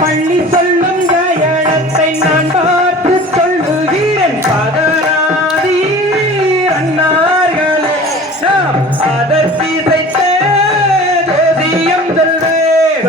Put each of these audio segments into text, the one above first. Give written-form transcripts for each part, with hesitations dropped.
பள்ளி சொல்லும் ஜயனத்தை நான் பார்த்து சொல்லுகிறேன். பதராதி அன்னார்களே நாம் அதற்கு இசைத்த தேசியம் செல்வேன்.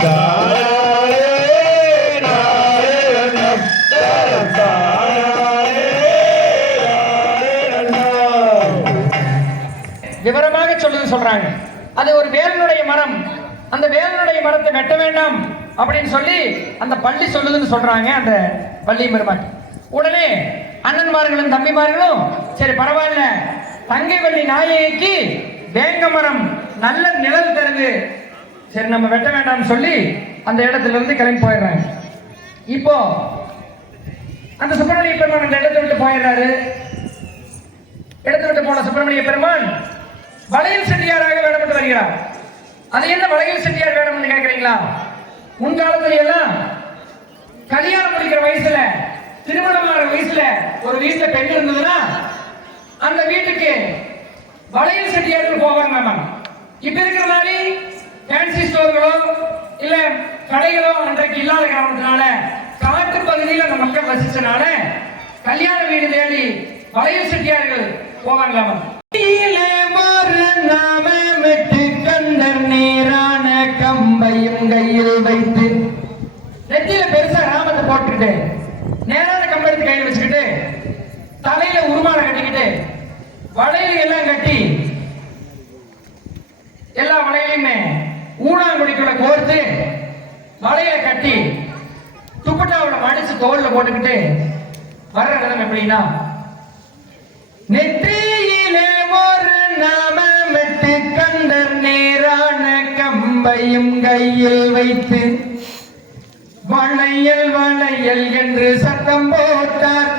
தாரம் தாரே நாரே நன்னம் தாரம் தாரே நாரே நன்னம். விவரமாக சொல்றாங்க. அது ஒரு வேலனுடைய மரம். அந்த வேலனுடைய மரத்தை வெட்ட வேண்டாம் அப்படின்னு சொல்லி அந்த பள்ளி சொல்லுதுன்னு சொல்றாங்க. அந்த பள்ளி பெருமாள் உடனே அண்ணன்மார்களும் தம்பிமார்களும் சரி பரவாயில்ல, தங்கை வள்ளி நாயகிக்கு வேங்க மரம் நல்ல நிழல் தருது, சரி நம்ம வெட்ட வேண்டாம்னு சொல்லி அந்த இடத்துல இருந்து கிளம்பி போயிடுறாங்க. இப்போ அந்த சுப்பிரமணிய பெருமான் அந்த இடத்தை விட்டு போயிடுறாரு. இடத்தை விட்டு போன சுப்பிரமணிய பெருமான் வளையல் செட்டியாராக வேடப்பட்டு வருகிறார். அது என்ன வளையல் செட்டியார் வேடம் கேட்கிறீங்களா? முன்காலத்துல எல்லாம் கல்யாணம் முடிக்கிற வயசுல, திருமணமான வயசுல ஒரு வீட்டுல பெண் இருந்ததுன்னா அந்த வீட்டுக்கு வளையல் செட்டியார்கள் போவாங்க. இப்ப இருக்கிற மாதிரி ஃபேன்சி ஸ்டோர்களோ இல்ல கடைகளோ அன்றைக்கு இல்லாத காரணத்தினால காட்டு பகுதியில் அந்த மக்கள் வசிச்சனால கல்யாண வீடு தேடி வளையல் செட்டியார்கள் போவாங்களாமா. கந்தர் நேரான கம்பையும் கையில் வைத்து நெத்தியில பெருசா ராமத்தை போட்டுக்கிட்டு நேரான கம்பெடுத்து கையில் வச்சுக்கிட்டு தலையில உருமாலை கட்டிக்கிட்டு வளையல் எல்லாம் கட்டி எல்லா வளையலையுமே ஊனாங்குடிக்குள்ள கோர்த்து வளையல கட்டி துப்பட்டாவோட மடிச்சு தோல்ல போட்டுக்கிட்டு வர்ற இடம் எப்படின்னா, நெற்றியிலே ஒரு நாமமிட்டு கந்தர் நேரான கம்பையும் கையில் வைத்து வளையல் வளையல் என்று சத்தம் போட்டார்.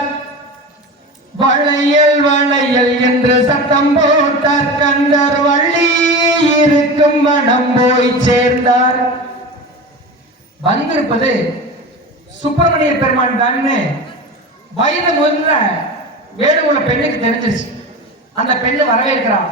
வளையல் வளையல் என்று சத்தம் போட்டார். கந்தர் வள்ளி இருக்கும் மனம் போய் சேர்ந்தார். வந்திருப்பது சுப்பிரமணிய பெருமான் தான்னு வயது முதிர்ந்த வேடுகுல பெண்ணுக்கு தெரிஞ்சிருச்சு. அந்த பெண்ணு வரவேற்கிறார்.